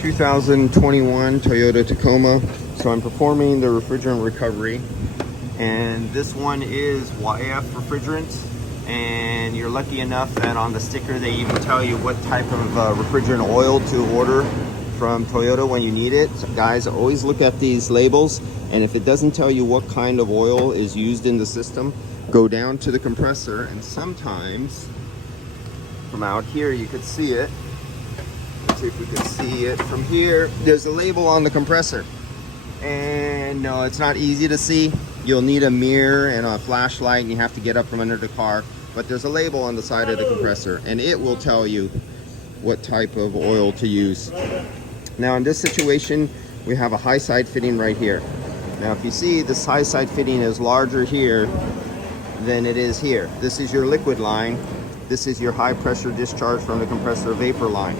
2021 Toyota Tacoma. So I'm performing the refrigerant recovery, and this one is YF refrigerant, and you're lucky enough that on the sticker they even tell you what type of refrigerant oil to order from Toyota when you need it. So guys, always look at these labels, and if it doesn't tell you what kind of oil is used in the system, go down to the compressor, and sometimes from out here you could see it. Let's see if we can see it from here. There's a label on the compressor, and no, it's not easy to see. You'll need a mirror and a flashlight, and you have to get up from under the car, but there's a label on the side of the compressor, and it will tell you what type of oil to use. Now in this situation, we have a high side fitting right here. Now if you see, this high side fitting is larger here than it is here. This is your liquid line. This is your high pressure discharge from the compressor vapor line.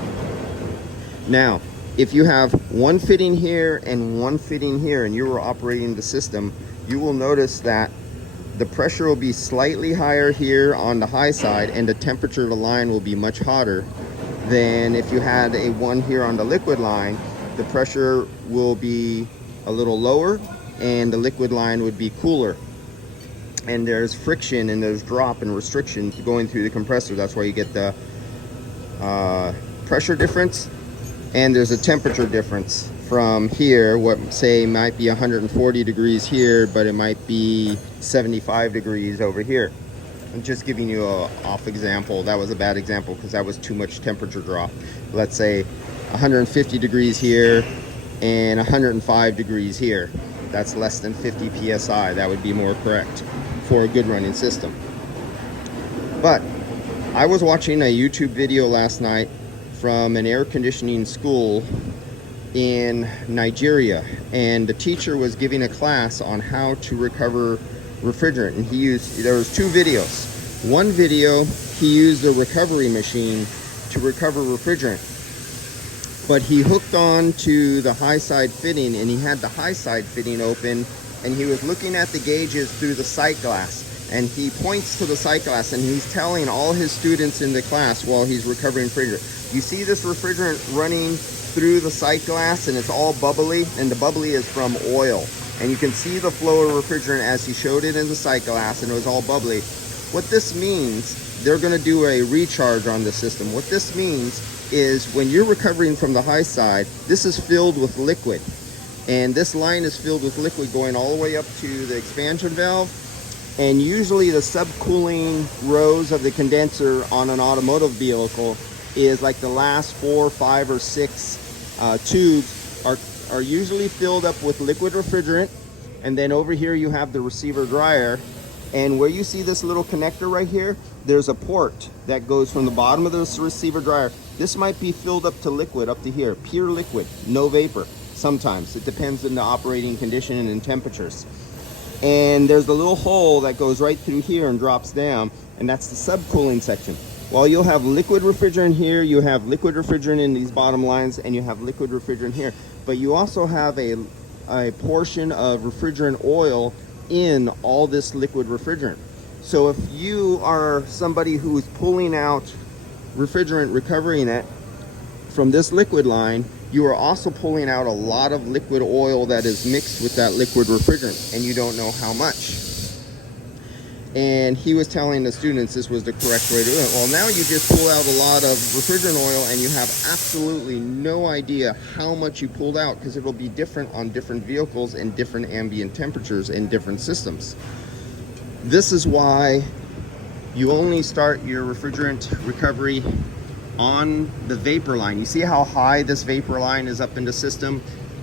Now, if you have one fitting here and one fitting here, and you were operating the system, you will notice that the pressure will be slightly higher here on the high side, and the temperature of the line will be much hotter than if you had a one here on the liquid line. The pressure will be a little lower, and the liquid line would be cooler. And there's friction and there's drop and restriction going through the compressor. That's why you get the pressure difference. And there's a temperature difference from here, what say might be 140 degrees here, but it might be 75 degrees over here. I'm just giving you a off example. That was a bad example because that was too much temperature drop. Let's say 150 degrees here and 105 degrees here. That's less than 50 psi. That would be more correct for a good running system. But I was watching a YouTube video last night from an air conditioning school in Nigeria, and the teacher was giving a class on how to recover refrigerant, and there was two videos. One video, he used a recovery machine to recover refrigerant, but he hooked on to the high side fitting, and he had the high side fitting open, and he was looking at the gauges through the sight glass. And he points to the sight glass, and he's telling all his students in the class while he's recovering refrigerant, you see this refrigerant running through the sight glass, and it's all bubbly, and the bubbly is from oil. And you can see the flow of refrigerant as he showed it in the sight glass, and it was all bubbly. What this means, they're going to do a recharge on the system. What this means is when you're recovering from the high side, this is filled with liquid. And this line is filled with liquid going all the way up to the expansion valve. And usually the subcooling rows of the condenser on an automotive vehicle is like the last 4, 5, or 6 tubes are usually filled up with liquid refrigerant. And then over here you have the receiver dryer. And where you see this little connector right here, there's a port that goes from the bottom of this receiver dryer. This might be filled up to liquid up to here, pure liquid, no vapor. Sometimes it depends on the operating condition and temperatures. And there's a little hole that goes right through here and drops down, and that's the subcooling section. Well, you'll have liquid refrigerant here, you have liquid refrigerant in these bottom lines, and you have liquid refrigerant here. But you also have a portion of refrigerant oil in all this liquid refrigerant. So if you are somebody who's pulling out refrigerant, recovering it from this liquid line, you are also pulling out a lot of liquid oil that is mixed with that liquid refrigerant, and you don't know how much. And he was telling the students this was the correct way to do it. Well, now you just pull out a lot of refrigerant oil, and you have absolutely no idea how much you pulled out, because it will be different on different vehicles and different ambient temperatures in different systems. This is why you only start your refrigerant recovery on the vapor line. You see how high this vapor line is up in the system,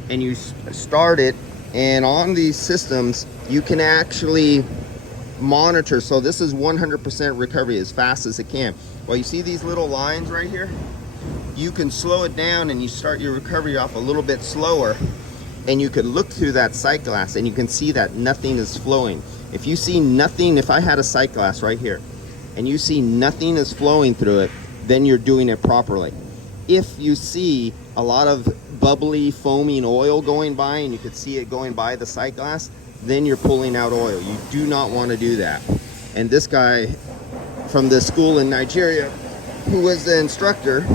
and you start it, and on these systems you can actually monitor. So this is 100% recovery as fast as it can. Well, you see these little lines right here, you can slow it down and you start your recovery off a little bit slower, and you can look through that sight glass and you can see that nothing is flowing. If you see nothing, if I had a sight glass right here and you see nothing is flowing through it, then you're doing it properly. If you see a lot of bubbly foaming oil going by, and you could see it going by the sight glass, then you're pulling out oil. You do not want to do that. And this guy from the school in Nigeria, who was the instructor,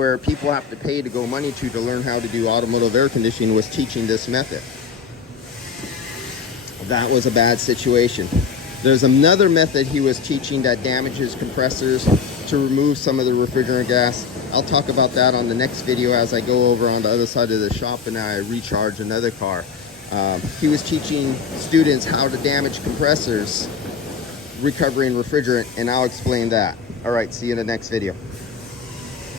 where people have to pay to go money to learn how to do automotive air conditioning was teaching this method. That was a bad situation. There's another method he was teaching that damages compressors to remove some of the refrigerant gas. I'll talk about that on the next video as I go over on the other side of the shop and I recharge another car. He was teaching students how to damage compressors recovering refrigerant, and I'll explain that. All right, see you in the next video.